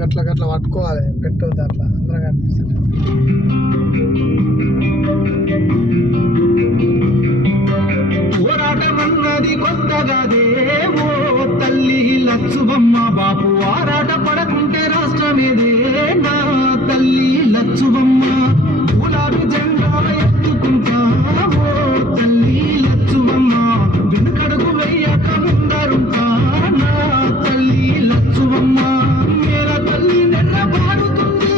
గట్ల గట్ల పట్టుకోవాలి, పెట్టొద్దు అట్లా అందరం కనిపిస్తుంది. పోరాటమన్నది కొత్తగాదే ఓ తల్లి లచ్చువమ్మ బాపు, ఆరాట పడకుంటే రాష్ట్రమేదే నా తల్లి లచ్చువమ్మ. గులాబీ జెండా ఎత్తుకుంటా ఓ తల్లి లచ్చువమ్మ, వెనుకడుగు వెయ్యక ముందరుంటా నా తల్లి లచ్చువమ్మ. మేర తల్లి నెల్ల పాడుతుంది,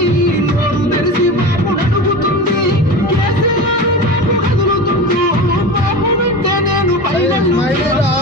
నోరు తెరిసి బాపు అడుగుతుంది, కేసీఆర్ బాపు కదులుతుంటూ బాపు వింటే నేను బయలుదేరా.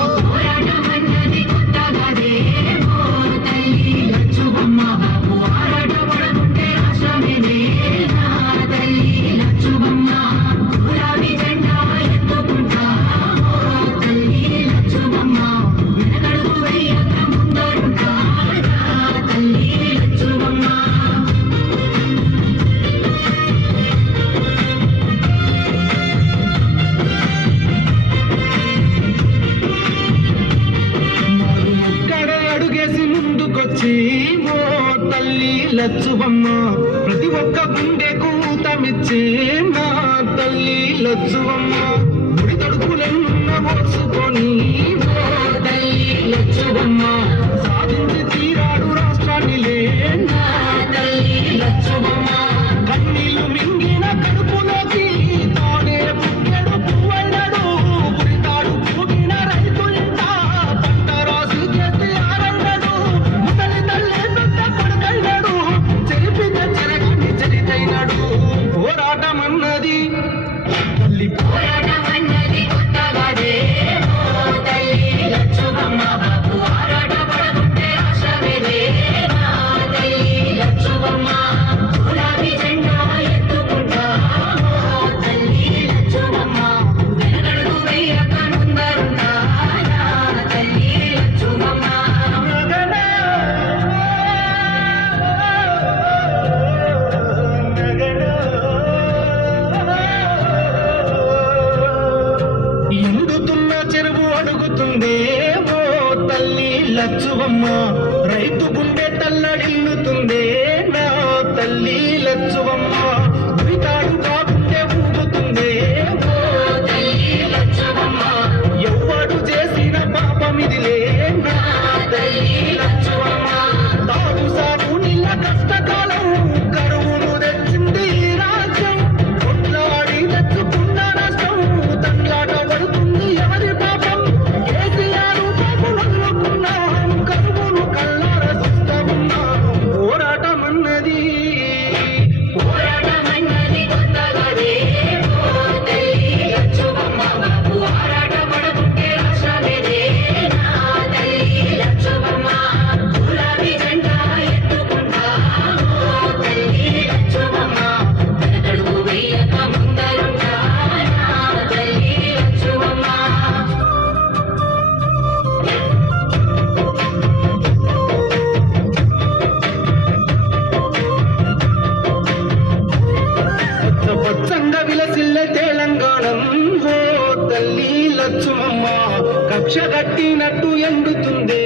ఓ తల్లి లచ్చువమ్మ, ప్రతి ఒక్క గుండె కూతమిచ్చే నా తల్లి లచ్చువమ్మ. ముడి తడుపులెన్న మోసుకొని ఓ తల్లి లచ్చువమ్మ, సాధించి తీరాడు రాష్ట్రానిలే నా తల్లి లచ్చువమ్మ. కన్నీళ్లు మింగిన కడుపులోకి తానే పుట్టెడు పువ్వన్నాడు, పురితాడు పూగిన రైతు ఇంట పంట రాసి చేసి ఆరన్నాడు. ముసలి తల్లి పెద్ద కొడుకైనాడు, చెరిపిన చెరగాన్ని చరితైనాడు. పోరాటమన్నది తల్లి పోరాటమన్నది కొత్తగాదే ఓ తల్లి లచ్చువమ్మ బాపు, ఆరాట పడకుంటే రాష్ట్రమేదే నా తల్లి లచ్చువమ్మ. గులాబీ జెండా ఎత్తుకుంటా ఓ తల్లి లచ్చువమ్మ, వెనకడుగు వెయ్యక ముందరుంటా నా తల్లి లచ్చువమ్మ. ఎండుతున్న చెరువు అడుగుతుందే ఓ తల్లి లచ్చువమ్మ, రైతు గుండె తల్లడిల్లుతుందే నా తల్లి లచ్చువమ్మ. ఉరితాడు కాకుంటే ఊగుతుందే ఓ తల్లి లచ్చువమ్మ, ఎవ్వడు చేసిన పాపమిదిలే నా తల్లి లచ్చువమ్మ. తాగు సాగు నీళ్ళ కష్టకాలం కరువును తెచ్చింది ఈ రాజ్యం, కొట్లాడి తెచ్చుకున్న నష్టం తట్లాట పడుతుంది ఎవరి పాపం. కేసీఆర్ పాపం వదులుకున్నాం, కరువును కల్లార చూస్తా ఉన్నాం. పోరాటమన్నది పోరాటమన్నది కొత్తగాదే ఓ తల్లి లచ్చువమ్మ బాపు, ఆరాట పడకుంటే రాష్ట్రమేదే నా తల్లి లచ్చువమ్మ. గులాబీ జెండా ఎత్తుకుంటా ఓ తల్లి లచ్చువమ్మ, వెనకడుగు వెయ్యక ముందరుంటా నా తల్లి లచ్చువమ్మ. పచ్చంగా విలసిల్లే తెలంగాణం ఓ తల్లి లచ్చువమ్మ, కక్ష కట్టినట్టు ఎండుతుందే